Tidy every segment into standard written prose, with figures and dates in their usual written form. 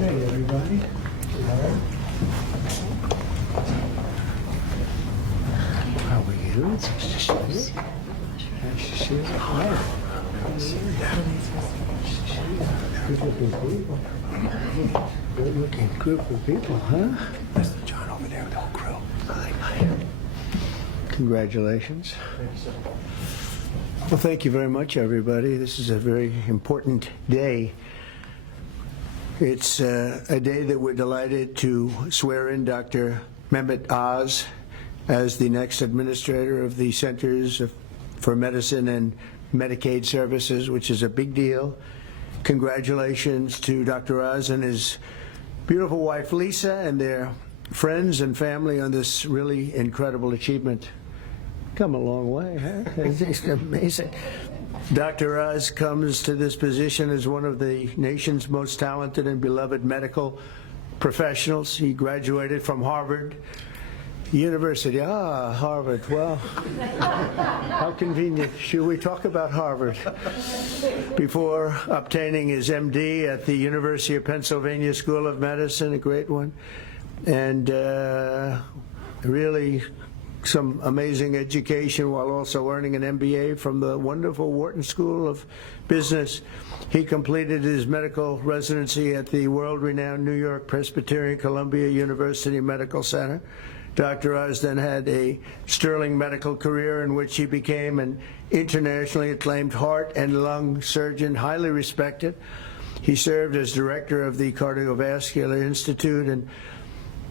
Hey, everybody. How are you? It's nice to see you. Nice to see you. Hi. Good-looking people. Good-looking group of people, huh? Mr. John over there with the whole crew. Hi. Congratulations. Well, thank you very much, everybody. This is a very important day. It's a day that we're delighted to swear in Dr. Mehmet Oz as the next administrator of the Centers for Medicine and Medicaid Services, which is a big deal. Congratulations to Dr. Oz and his beautiful wife, Lisa, and their friends and family on this really incredible achievement. Come a long way, huh? It's amazing. Dr. Oz comes to this position as one of the nation's most talented and beloved medical professionals. He graduated from Harvard University. Harvard. Well, how convenient. Should we talk about Harvard? Before obtaining his MD at the University of Pennsylvania School of Medicine, a great one, and really some amazing education while also earning an MBA from the wonderful Wharton School of Business. He completed his medical residency at the world-renowned New York Presbyterian Columbia University Medical Center. Dr. Oz then had a sterling medical career in which he became an internationally acclaimed heart and lung surgeon, highly respected. He served as director of the Cardiovascular Institute and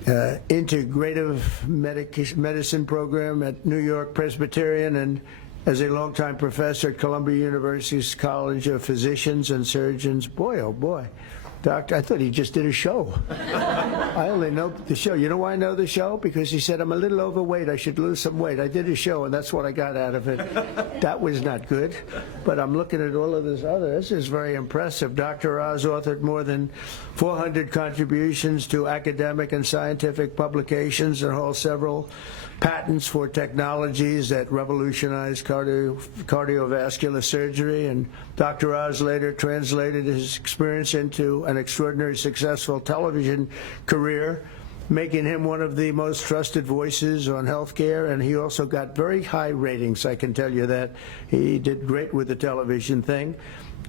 integrative medicine program at New York Presbyterian, and as a longtime professor at Columbia University's College of Physicians and Surgeons. Boy, oh boy. Doctor, I thought he just did a show. I only know the show. You know why I know the show? Because he said, I'm a little overweight. I should lose some weight. I did a show, and that's what I got out of it. That was not good. But I'm looking at all of this other. This is very impressive. Dr. Oz authored more than 400 contributions to academic and scientific publications and holds several patents for technologies that revolutionize cardiovascular surgery. And Dr. Oz later translated his experience into an extraordinary successful television career, making him one of the most trusted voices on healthcare. And he also got very high ratings, I can tell you that. He did great with the television thing.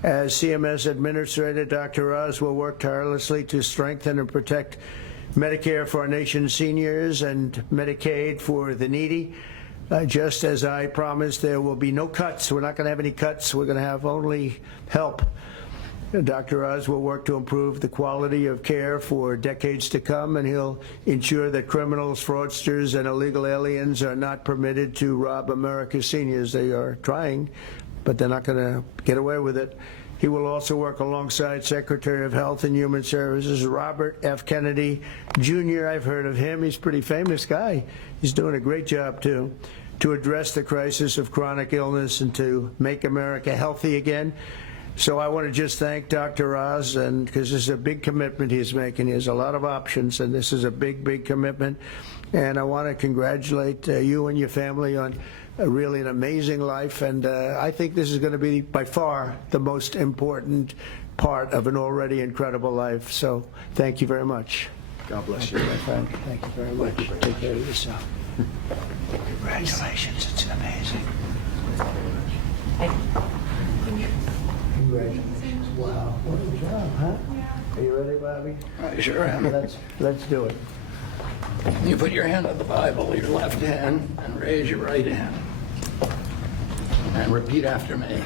As CMS Administrator, Dr. Oz will work tirelessly to strengthen and protect Medicare for our nation's seniors and Medicaid for the needy. Just as I promised, there will be no cuts. We're not going to have any cuts. We're going to have only help. Dr. Oz will work to improve the quality of care for decades to come, and he'll ensure that criminals, fraudsters, and illegal aliens are not permitted to rob America's seniors. They are trying, but they're not going to get away with it. He will also work alongside Secretary of Health and Human Services Robert F. Kennedy, Jr. I've heard of him. He's a pretty famous guy. He's doing a great job, too, to address the crisis of chronic illness and to make America healthy again. So I want to just thank Dr. Oz, and because this is a big commitment he's making. He has a lot of options, and this is a big, big commitment. And I want to congratulate you and your family on really an amazing life, and I think this is going to be by far the most important part of an already incredible life. So thank you very much. God bless you, my friend. Thank you very much. Take care of yourself. Congratulations. It's amazing. Congratulations. Wow. What a job, huh? Are you ready, Bobby? I sure am. Let's do it. You put your hand on the Bible, your left hand, and raise your right hand. And repeat after me.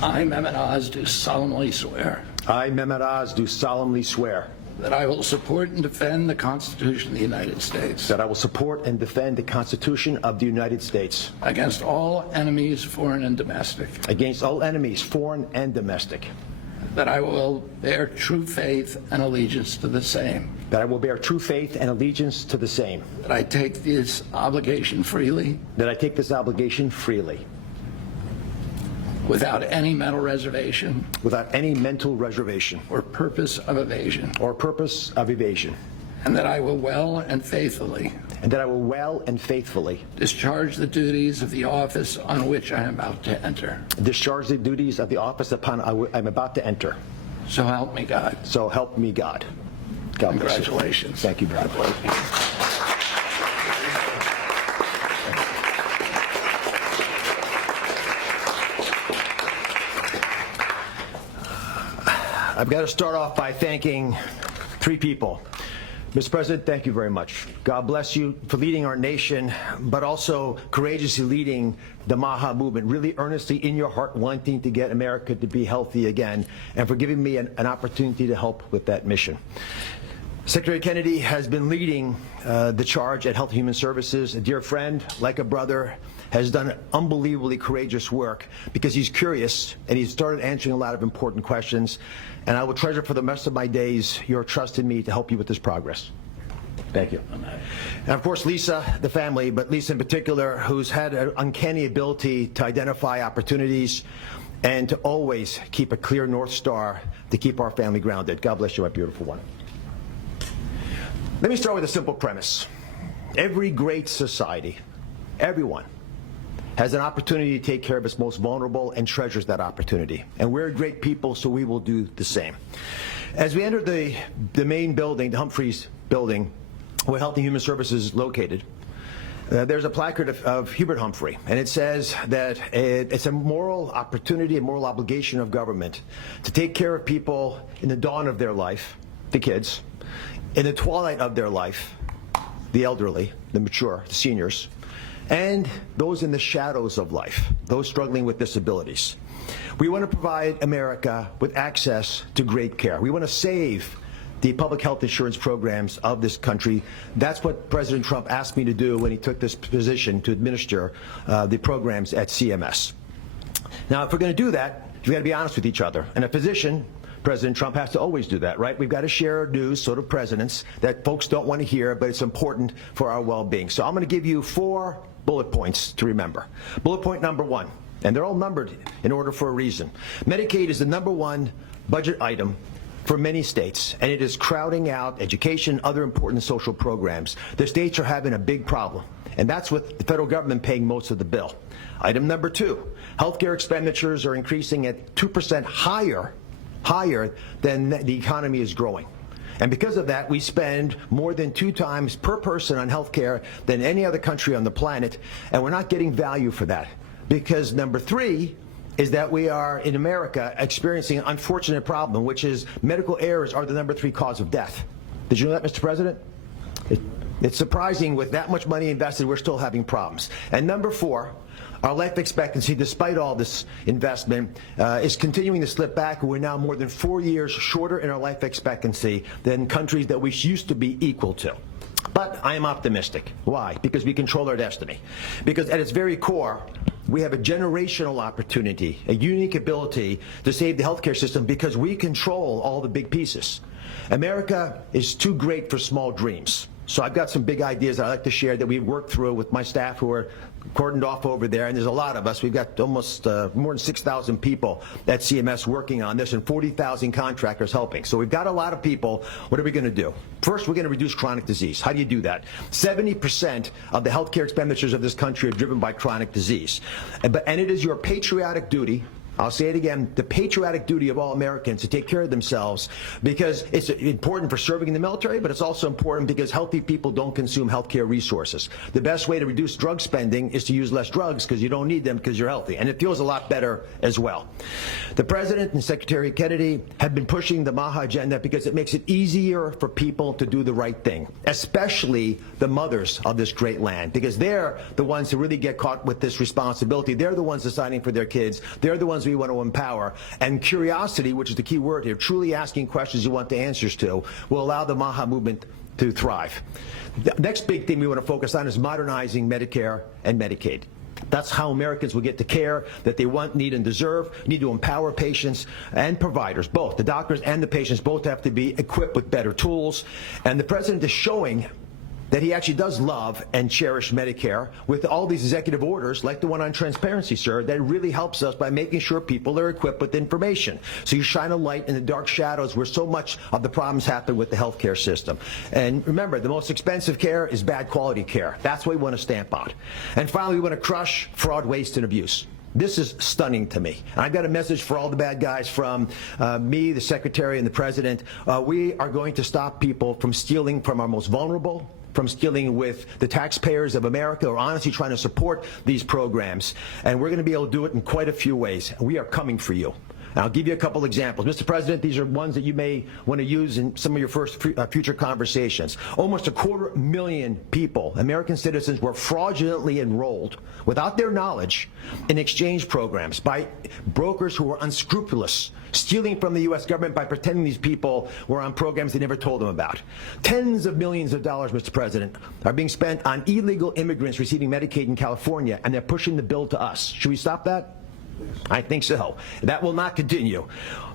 I, Mehmet Oz, do solemnly swear I, Mehmet Oz, do solemnly swear that I will support and defend the Constitution of the United States that I will support and defend the Constitution of the United States against all enemies, foreign and domestic, against all enemies, foreign and domestic, that I will bear true faith and allegiance to the same, that I will bear true faith and allegiance to the same, that I take this obligation freely that I take this obligation freely, without any mental reservation without any mental reservation or purpose of evasion, or purpose of evasion, and that I will well and faithfully discharge the duties of the office on which I am about to enter. discharge the duties of the office upon I'm about to enter. So help me God. So help me God. God bless you. Congratulations. Thank you very much. I've got to start off by thanking three people. Mr. President, thank you very much. God bless you for leading our nation, but also courageously leading the MAHA movement, really earnestly in your heart wanting to get America to be healthy again, and for giving me an opportunity to help with that mission. Secretary Kennedy has been leading the charge at Health and Human Services. A dear friend, like a brother, has done unbelievably courageous work because he's curious and he's started answering a lot of important questions. And I will treasure for the rest of my days your trust in me to help you with this progress. Thank you. And of course, Lisa, the family, but Lisa in particular, who's had an uncanny ability to identify opportunities and to always keep a clear North Star to keep our family grounded. God bless you, my beautiful one. Let me start with a simple premise. Every great society, everyone, has an opportunity to take care of its most vulnerable and treasures that opportunity. And we're great people, so we will do the same. As we enter the main building, the Humphreys building, where Health and Human Services is located, there's a placard of Hubert Humphrey, and it says that it's a moral opportunity, a moral obligation of government to take care of people in the dawn of their life, the kids, in the twilight of their life, the elderly, the mature, the seniors, and those in the shadows of life, those struggling with disabilities. We want to provide America with access to great care. We want to save the public health insurance programs of this country. That's what President Trump asked me to do when he took this position to administer the programs at CMS. Now, if we're going to do that, we've got to be honest with each other. And a physician, President Trump has to always do that, right? We've got to share news, sort of presidents, that folks don't want to hear, but it's important for our well-being. So I'm going to give you 4 bullet points to remember. Bullet point number 1, and they're all numbered in order for a reason. Medicaid is the #1 budget item for many states, and it is crowding out education, other important social programs. The states are having a big problem, and that's with the federal government paying most of the bill. Item number 2, healthcare expenditures are increasing at 2% higher than the economy is growing. And because of that, we spend more than 2 times per person on health care than any other country on the planet, and we're not getting value for that. Because number 3 is that we are, in America, experiencing an unfortunate problem, which is medical errors are the number 3 cause of death. Did you know that, Mr. President? It's surprising with that much money invested, we're still having problems. And number 4, our life expectancy, despite all this investment, is continuing to slip back. We're now more than 4 years shorter in our life expectancy than countries that we used to be equal to. But I am optimistic. Why? Because we control our destiny. Because at its very core, we have a generational opportunity, a unique ability to save the healthcare system because we control all the big pieces. America is too great for small dreams. So I've got some big ideas that I'd like to share that we've worked through with my staff who are cordoned off over there, and there's a lot of us. We've got almost more than 6,000 people at CMS working on this and 40,000 contractors helping. So we've got a lot of people. What are we going to do? First, we're going to reduce chronic disease. How do you do that? 70% of the healthcare expenditures of this country are driven by chronic disease. And it is your patriotic duty, I'll say it again, the patriotic duty of all Americans to take care of themselves, because it's important for serving in the military, but it's also important because healthy people don't consume healthcare resources. The best way to reduce drug spending is to use less drugs because you don't need them because you're healthy, and it feels a lot better as well. The President and Secretary Kennedy have been pushing the MAHA agenda because it makes it easier for people to do the right thing, especially the mothers of this great land, because they're the ones who really get caught with this responsibility. They're the ones deciding for their kids. They're the ones we want to empower. And curiosity, which is the key word here, truly asking questions you want the answers to, will allow the MAHA movement to thrive. The next big thing we want to focus on is modernizing Medicare and Medicaid. That's how Americans will get the care that they want, need, and deserve. We need to empower patients and providers, both. The doctors and the patients both have to be equipped with better tools. And the President is showing that he actually does love and cherish Medicare with all these executive orders, like the one on transparency, sir, that really helps us by making sure people are equipped with information. So you shine a light in the dark shadows where so much of the problems happen with the healthcare system. And remember, the most expensive care is bad quality care. That's what we want to stamp on. And finally, we want to crush fraud, waste, and abuse. This is stunning to me. And I've got a message for all the bad guys from me, the Secretary, and the President. We are going to stop people from stealing from our most vulnerable, from stealing with the taxpayers of America, or honestly trying to support these programs. And we're going to be able to do it in quite a few ways. We are coming for you. And I'll give you a couple examples. Mr. President, these are ones that you may want to use in some of your future conversations. Almost 250,000 people, American citizens, were fraudulently enrolled without their knowledge in exchange programs by brokers who were unscrupulous, stealing from the U.S. government by pretending these people were on programs they never told them about. Tens of millions of dollars, Mr. President, are being spent on illegal immigrants receiving Medicaid in California, and they're pushing the bill to us. Should we stop that? I think so. That will not continue.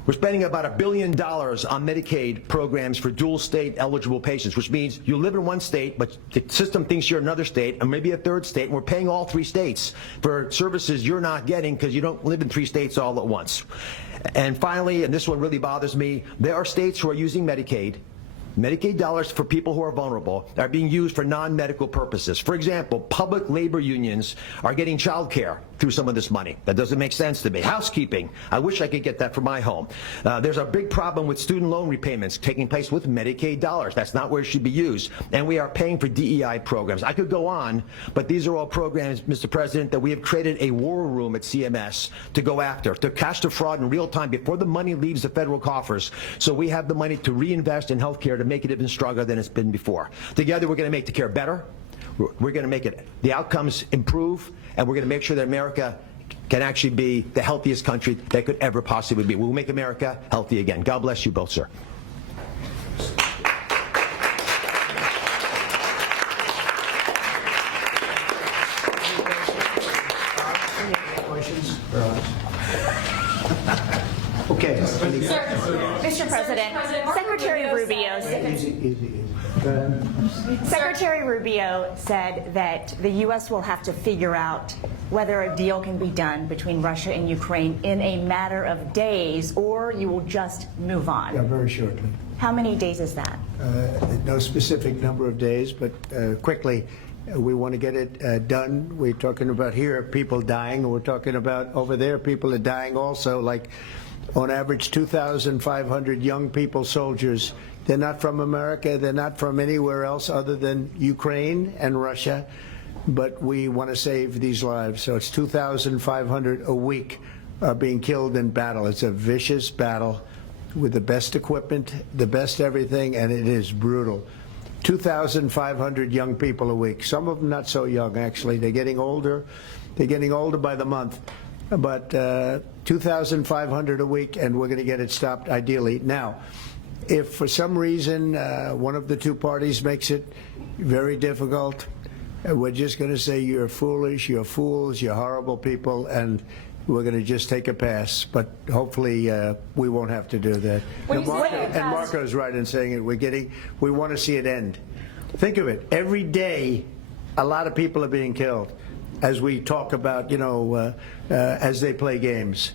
We're spending about $1 billion on Medicaid programs for dual state eligible patients, which means you live in one state, but the system thinks you're in another state, and maybe a third state, and we're paying all 3 states for services you're not getting because you don't live in 3 states all at once. And finally, and this one really bothers me, there are states who are using Medicaid dollars for people who are vulnerable are being used for non-medical purposes. For example, public labor unions are getting child care through some of this money. That doesn't make sense to me. Housekeeping, I wish I could get that for my home. There's a big problem with student loan repayments taking place with Medicaid dollars. That's not where it should be used. And we are paying for DEI programs. I could go on, but these are all programs, Mr. President, that we have created a war room at CMS to go after, to catch the fraud in real time before the money leaves the federal coffers, so we have the money to reinvest in health care to make it even stronger than it's been before. Together, we're going to make the care better. We're going to make the outcomes improve, and we're going to make sure that America can actually be the healthiest country that could ever possibly be. We'll make America healthy again. God bless you both, sir. Okay. Mr. President, Secretary Rubio Secretary Rubio said that the U.S. will have to figure out whether a deal can be done between Russia and Ukraine in a matter of days, or you will just move on. Yeah, very shortly. How many days is that? No specific number of days, but quickly. We want to get it done. We're talking about here people dying, and we're talking about over there people are dying also, like on average 2,500 young people, soldiers. They're not from America. They're not from anywhere else other than Ukraine and Russia, but we want to save these lives. So it's 2,500 a week are being killed in battle. It's a vicious battle with the best equipment, the best everything, and it is brutal. 2,500 young people a week. Some of them not so young, actually. They're getting older. They're getting older by the month. But 2,500 a week, and we're going to get it stopped ideally. Now, if for some reason one of the two parties makes it very difficult, we're just going to say you're foolish, you're fools, you're horrible people, and we're going to just take a pass. But hopefully we won't have to do that. And Marco's right in saying it. We want to see it end. Think of it. Every day, a lot of people are being killed, as we talk about, as they play games.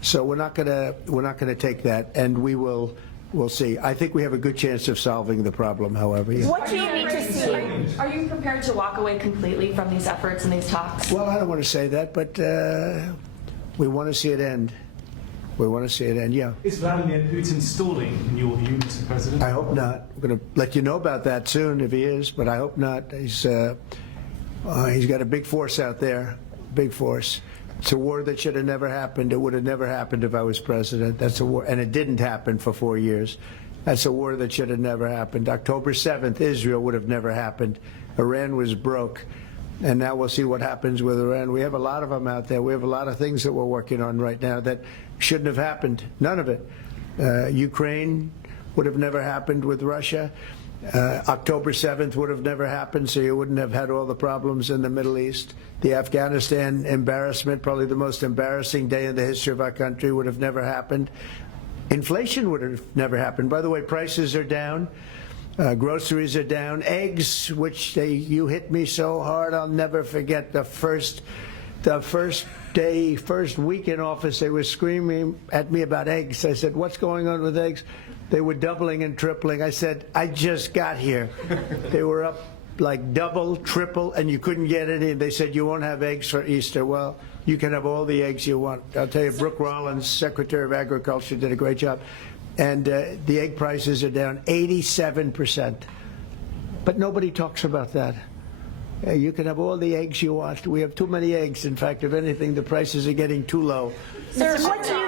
So we're not going to take that, and we'll see. I think we have a good chance of solving the problem, however. Yeah. What do you need to see? Are you prepared to walk away completely from these efforts and these talks? Well, I don't want to say that, but we want to see it end. We want to see it end, yeah. Is Vladimir Putin stalling, in your view, Mr. President? I hope not. I'm going to let you know about that soon if he is, but I hope not. He's got a big force out there, big force. It's a war that should have never happened. It would have never happened if I was president. That's a war, and it didn't happen for 4 years. That's a war that should have never happened. October 7th, Israel would have never happened. Iran was broke. And now we'll see what happens with Iran. We have a lot of them out there. We have a lot of things that we're working on right now that shouldn't have happened. None of it. Ukraine would have never happened with Russia. October 7th would have never happened, so you wouldn't have had all the problems in the Middle East. The Afghanistan embarrassment, probably the most embarrassing day in the history of our country, would have never happened. Inflation would have never happened. By the way, prices are down. Groceries are down. Eggs, which you hit me so hard, I'll never forget the first week in office, they were screaming at me about eggs. I said, what's going on with eggs? They were doubling and tripling. I said, I just got here. They were up like double, triple, and you couldn't get any. They said you won't have eggs for Easter. Well, you can have all the eggs you want. I'll tell you, Brooke Rollins, Secretary of Agriculture, did a great job. And the egg prices are down 87%. But nobody talks about that. You can have all the eggs you want. We have too many eggs. In fact, if anything, the prices are getting too low. Sir, what do you...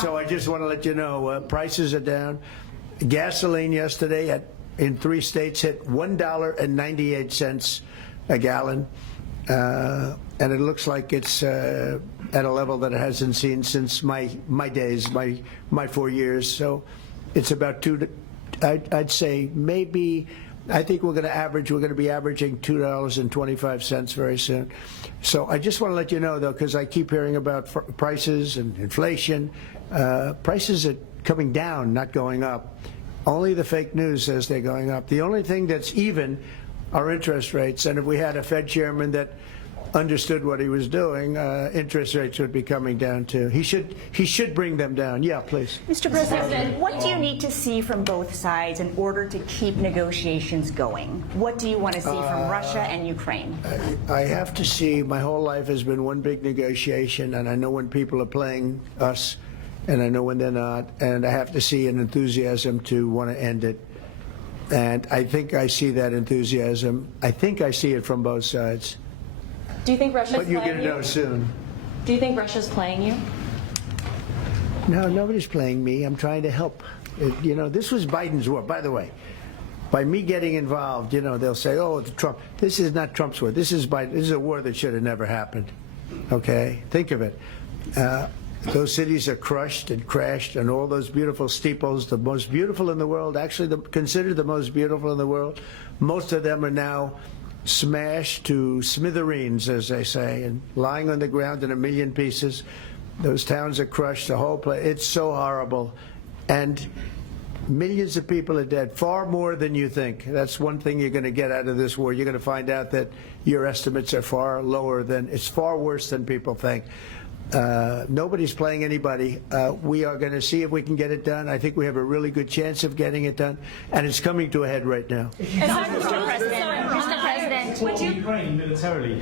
So I just want to let you know, prices are down. Gasoline yesterday in 3 states hit $1.98 a gallon. And it looks like it's at a level that it hasn't seen since my days, my 4 years. So it's about I'd say maybe, I think we're going to be averaging $2.25 very soon. So I just want to let you know, though, because I keep hearing about prices and inflation. Prices are coming down, not going up. Only the fake news says they're going up. The only thing that's even are interest rates. And if we had a Fed chairman that understood what he was doing, interest rates would be coming down too. He should bring them down. Yeah, please. Mr. President, what do you need to see from both sides in order to keep negotiations going? What do you want to see from Russia and Ukraine? I have to see. My whole life has been one big negotiation, and I know when people are playing us, and I know when they're not, and I have to see an enthusiasm to want to end it. And I think I see that enthusiasm. I think I see it from both sides. Do you think Russia's But you're playing going to you? know soon. Do you think Russia's playing you? No, nobody's playing me. I'm trying to help. This was Biden's war. By the way, by me getting involved, they'll say, oh, Trump. This is not Trump's war. This is Biden. This is a war that should have never happened. Okay? Think of it. Those cities are crushed and crashed, and all those beautiful steeples, the most beautiful in the world, actually considered the most beautiful in the world, most of them are now smashed to smithereens, as they say, and lying on the ground in a million pieces. Those towns are crushed, the whole place. It's so horrible. And millions of people are dead, far more than you think. That's one thing you're going to get out of this war. You're going to find out that your estimates are far lower than, it's far worse than people think. Nobody's playing anybody. We are going to see if we can get it done. I think we have a really good chance of getting it done, and it's coming to a head right now. Mr. President, Would you Ukraine militarily?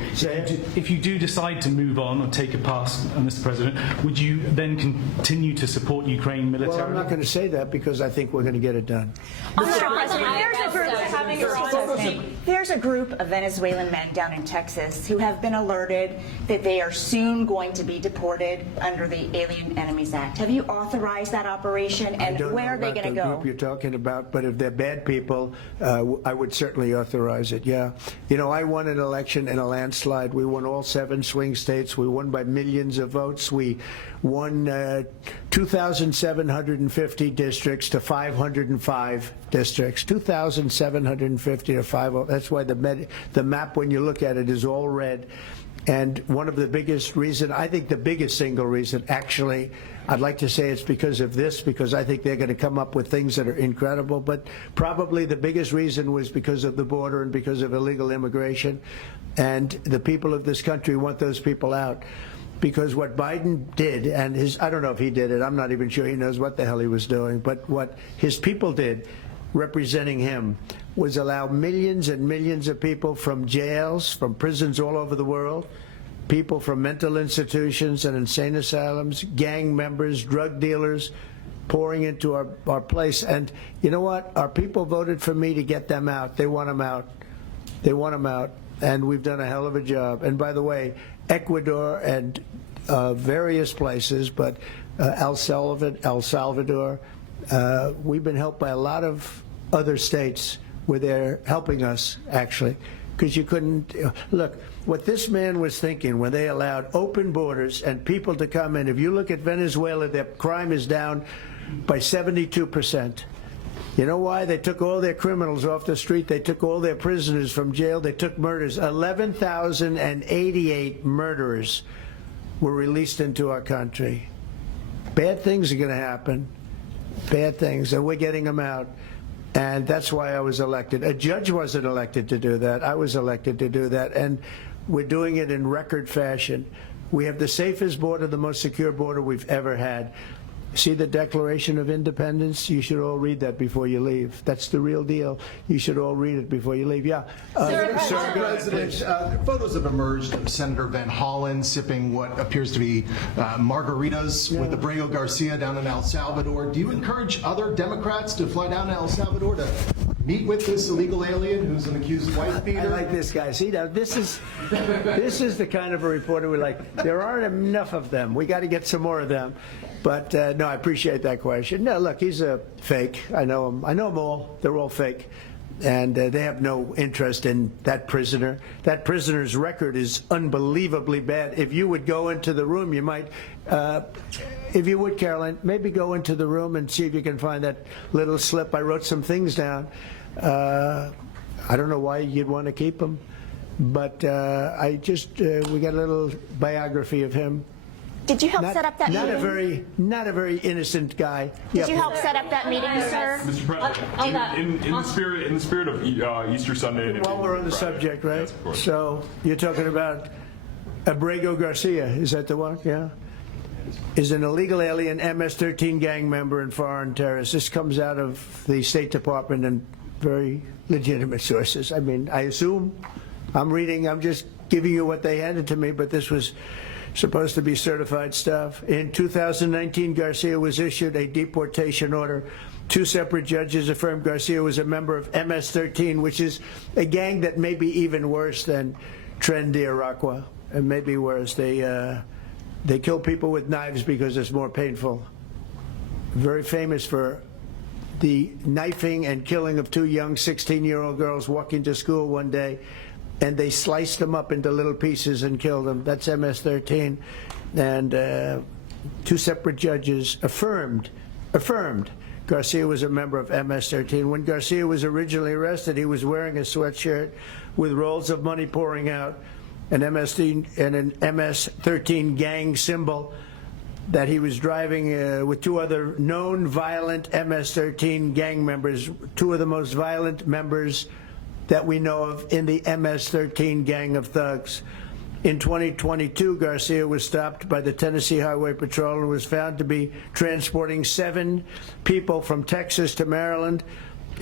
If you do decide to move on or take a pass, Mr. President, would you then continue to support Ukraine militarily? Well, I'm not going to say that because I think we're going to get it done. Mr. President, there's a group of Venezuelan men down in Texas who have been alerted that they are soon going to be deported under the Alien Enemies Act. Have you authorized that operation, and where are they going to go? I don't know about the group you're talking about, but if they're bad people, I would certainly authorize it, yeah. I won an election in a landslide. We won all 7 swing states. We won by millions of votes. We won 2,750 districts to 505 districts. 2,750 to 5. That's why the map, when you look at it, is all red. And one of the biggest reason, I think the biggest single reason, actually, I'd like to say it's because of this, because I think they're going to come up with things that are incredible, but probably the biggest reason was because of the border and because of illegal immigration. And the people of this country want those people out. Because what Biden did, and I don't know if he did it, I'm not even sure he knows what the hell he was doing, but what his people did, representing him, was allow millions and millions of people from jails, from prisons all over the world, people from mental institutions and insane asylums, gang members, drug dealers, pouring into our place. And you know what? Our people voted for me to get them out. They want them out. They want them out. And we've done a hell of a job. And by the way, Ecuador and various places, but El Salvador, we've been helped by a lot of other states where they're helping us, actually, because you couldn't look what this man was thinking when they allowed open borders and people to come in. If you look at Venezuela, their crime is down by 72%. You know why? They took all their criminals off the street. They took all their prisoners from jail. They took murders. 11,088 murderers were released into our country. Bad things are going to happen. Bad things, and we're getting them out. And that's why I was elected. A judge wasn't elected to do that. I was elected to do that. And we're doing it in record fashion. We have the safest border, the most secure border we've ever had. See the Declaration of Independence? You should all read that before you leave. That's the real deal. You should all read it before you leave. Yeah. Mr. President, photos have emerged of Senator Van Hollen sipping what appears to be margaritas with Abrego Garcia down in El Salvador. Do you encourage other Democrats to fly down to El Salvador to meet with this illegal alien who's an accused wife beater? I like this guy. See, now this is the kind of a reporter we like. There aren't enough of them. We got to get some more of them. But no, I appreciate that question. No, look, he's a fake. I know him. I know them all. They're all fake. And they have no interest in that prisoner. That prisoner's record is unbelievably bad. If you would go into the room, you might, if you would, Caroline, maybe go into the room and see if you can find that little slip. I wrote some things down. I don't know why you'd want to keep him, but I just, we got a little biography of him. Did you help set up that not meeting? Not a very innocent guy. Did you help set up that meeting, sir? Mr. President, in the spirit of Easter Sunday. While we're on the subject, right? Yes, of course. So you're talking about Abrego Garcia, is that the one? Yeah. Is an illegal alien MS-13 gang member and foreign terrorist. This comes out of the State Department and very legitimate sources. I mean, I assume I'm just giving you what they handed to me, but this was supposed to be certified stuff. In 2019, Garcia was issued a deportation order. 2 separate judges affirmed Garcia was a member of MS-13, which is a gang that may be even worse than Tren de Aragua, and maybe worse. They kill people with knives because it's more painful. Very famous for the knifing and killing of 2 young 16-year-old girls walking to school one day, and they sliced them up into little pieces and killed them. That's MS-13. And 2 separate judges affirmed Garcia was a member of MS-13. When Garcia was originally arrested, he was wearing a sweatshirt with rolls of money pouring out, an MS-13 gang symbol that he was driving with 2 other known violent MS-13 gang members, 2 of the most violent members that we know of in the MS-13 gang of thugs. In 2022, Garcia was stopped by the Tennessee Highway Patrol and was found to be transporting 7 people from Texas to Maryland,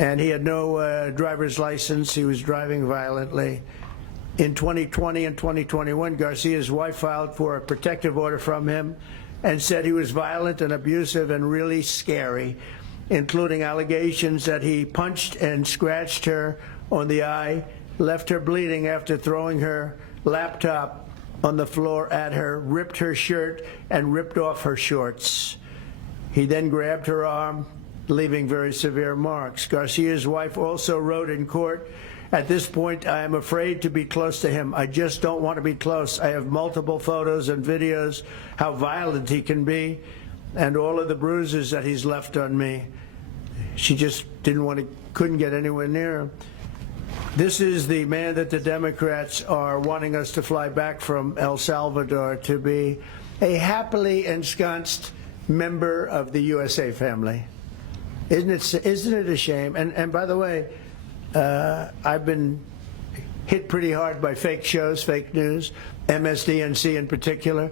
and he had no driver's license. He was driving violently. In 2020 and 2021, Garcia's wife filed for a protective order from him and said he was violent and abusive and really scary, including allegations that he punched and scratched her on the eye, left her bleeding after throwing her laptop on the floor at her, ripped her shirt, and ripped off her shorts. He then grabbed her arm, leaving very severe marks. Garcia's wife also wrote in court, "At this point, I am afraid to be close to him. I just don't want to be close. I have multiple photos and videos how violent he can be and all of the bruises that he's left on me." She just couldn't get anywhere near him. This is the man that the Democrats are wanting us to fly back from El Salvador to be a happily ensconced member of the USA family. Isn't it a shame? And by the way, I've been hit pretty hard by fake shows, fake news, MSDNC in particular,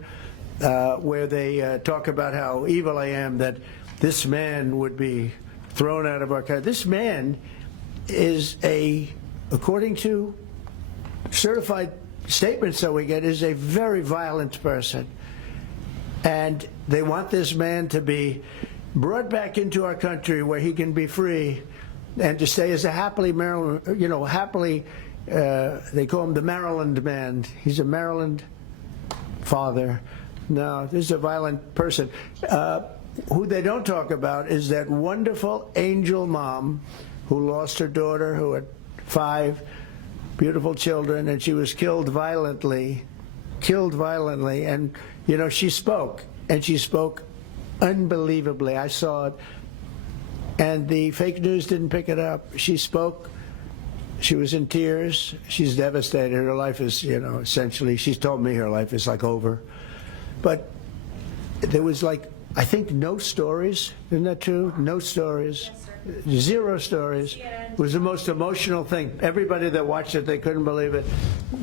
where they talk about how evil I am, that this man would be thrown out of our country. This man is according to certified statements that we get, is a very violent person. And they want this man to be brought back into our country where he can be free and to stay as a happily Maryland, they call him the Maryland man. He's a Maryland father. No, this is a violent person. Who they don't talk about is that wonderful angel mom who lost her daughter, who had 5 beautiful children, and she was killed violently. And, she spoke, and she spoke unbelievably. I saw it. And the fake news didn't pick it up. She spoke. She was in tears. She's devastated. Her life is, essentially, she's told me her life is like over. But there was I think no stories. Isn't that true? No stories. Yes, sir. 0 stories. It was the most emotional thing. Everybody that watched it, they couldn't believe it.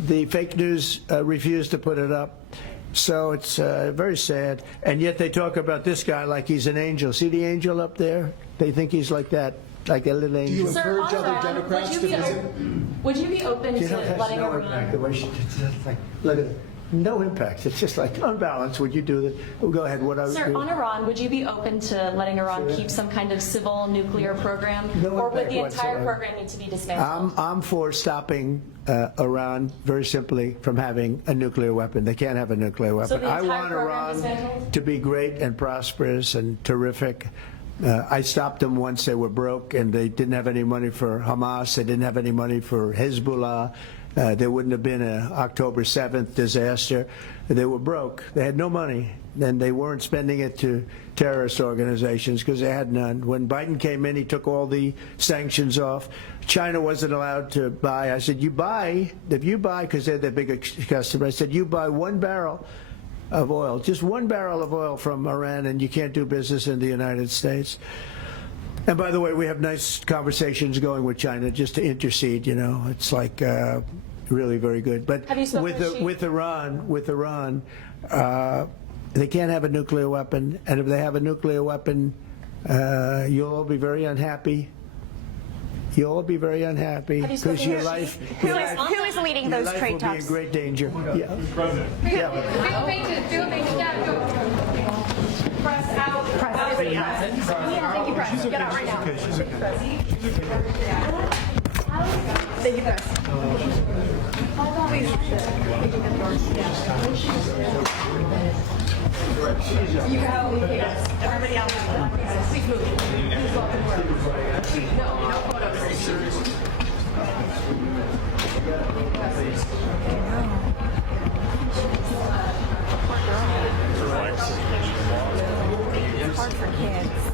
The fake news refused to put it up. So it's very sad. And yet they talk about this guy like he's an angel. See the angel up there? They think he's like that, like a little Do you angel. Sir, encourage on other that, Democrats to visit? would you be open You to know, that's letting no impact. The Iran? way it's just like, look at it. No impact. It's just like unbalanced. Would you do that? Oh, go ahead. What I Sir, on Iran, would you be open to letting Iran keep some kind of civil nuclear program? No Or would impact the entire whatsoever. program need to be dismantled? I'm for stopping Iran very simply from having a nuclear weapon. They can't have a nuclear weapon. the I entire want program Iran dismantled? to be great and prosperous and terrific. I stopped them once they were broke and they didn't have any money for Hamas. They didn't have any money for Hezbollah. There wouldn't have been an October 7th disaster. They were broke. They had no money. And they weren't spending it to terrorist organizations because they had none. When Biden came in, he took all the sanctions off. China wasn't allowed to buy. I said, if you buy, because they're the biggest customer, I said, you buy 1 barrel of oil, just 1 barrel of oil from Iran, and you can't do business in the United States. And by the way, we have nice conversations going with China just to intercede, you know. It's like really very good. But Have you spoken with Iran, they can't have a nuclear weapon. And if they have a nuclear weapon, you'll all be very unhappy. You'll all be very unhappy Have you because spoken your to life, Who is leading your those life trade will be in talks? great danger. Yeah. President. Yeah. Press out. Thank you, press. Get out right now. Thank you, press. You can help me. Everybody else. Please move. Please welcome work. No photos. It's hard for kids.